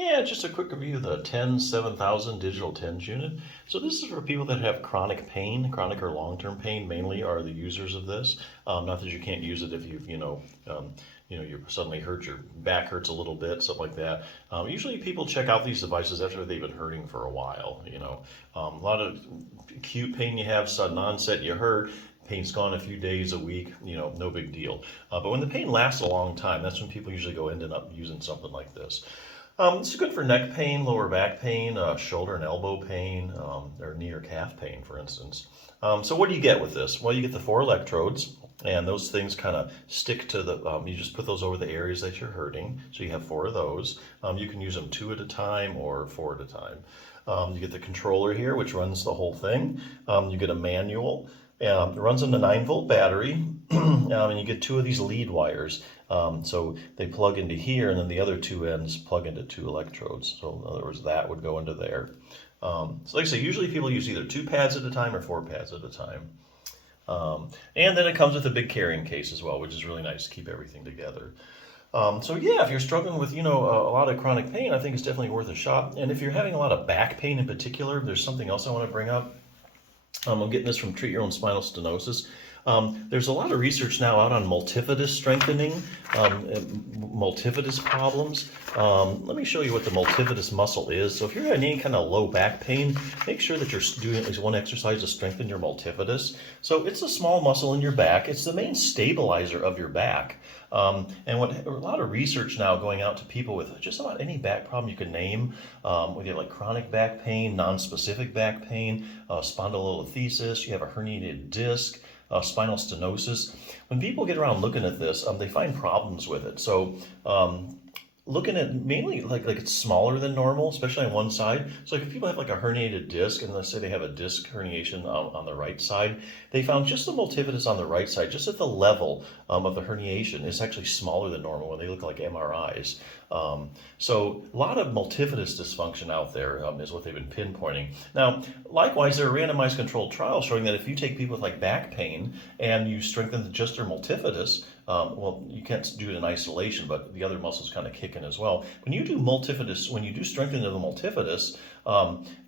Yeah, just a quick review of the TENS 7000 digital TENS unit. So this is for people that have chronic pain, chronic or long-term pain mainly are the users of this. Not that you can't use it if you suddenly hurt your back hurts a little bit, stuff like that. Usually people check out these devices after they've been hurting for a while. A lot of acute pain you have, sudden onset, you hurt. Pain's gone a few days, a week, no big deal. But when the pain lasts a long time, that's when people usually end up using something like this. It's good for neck pain, lower back pain, shoulder and elbow pain, or knee or calf pain, for instance. So what do you get with this? Well, you get the 4 electrodes, and those things kind of stick to you just put those over the areas that you're hurting. So you have 4 of those. You can use them 2 at a time or 4 at a time. You get the controller here, which runs the whole thing. You get a manual. It runs on a 9-volt battery, and you get 2 of these lead wires. So they plug into here, and then the other 2 ends plug into 2 electrodes. So in other words, that would go into there. So like I say, usually people use either 2 pads at a time or 4 pads at a time. And then it comes with a big carrying case as well, which is really nice to keep everything together. So yeah, if you're struggling with, a lot of chronic pain, I think it's definitely worth a shot. And if you're having a lot of back pain in particular, there's something else I want to bring up. I'm getting this from Treat Your Own Spinal Stenosis. There's a lot of research now out on multifidus strengthening, multifidus problems. Let me show you what the multifidus muscle is. So if you're having any kind of low back pain, make sure that you're doing at least one exercise to strengthen your multifidus. So it's a small muscle in your back. It's the main stabilizer of your back. And a lot of research now going out to people with just about any back problem you can name, whether you have like chronic back pain, non-specific back pain, spondylolisthesis, you have a herniated disc, spinal stenosis. When people get around looking at this, they find problems with it. So looking at mainly like it's smaller than normal, especially on one side. So like if people have like a herniated disc, and let's say they have a disc herniation on the right side, they found just the multifidus on the right side, just at the level of the herniation, is actually smaller than normal when they look like MRIs. So a lot of multifidus dysfunction out there is what they've been pinpointing. Now, likewise, there are randomized controlled trials showing that if you take people with like back pain and you strengthen just their multifidus, well, you can't do it in isolation, but the other muscles kind of kick in as well. When you do multifidus, when you do strengthening of the multifidus,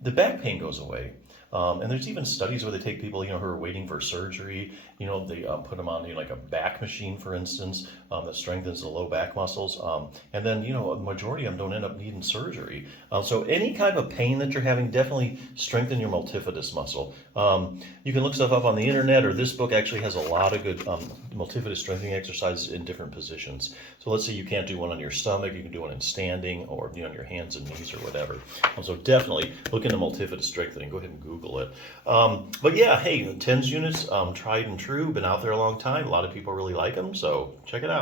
the back pain goes away. And there's even studies where they take people, who are waiting for surgery, they put them on like a back machine, for instance, that strengthens the low back muscles. And then, a majority of them don't end up needing surgery. So any kind of pain that you're having, definitely strengthen your multifidus muscle. You can look stuff up on the internet, or this book actually has a lot of good multifidus strengthening exercises in different positions. So let's say you can't do one on your stomach, you can do one in standing, or on your hands and knees or whatever. So definitely look into multifidus strengthening. Go ahead and Google it. But yeah, hey, TENS units, tried and true, been out there a long time. A lot of people really like them, so check it out.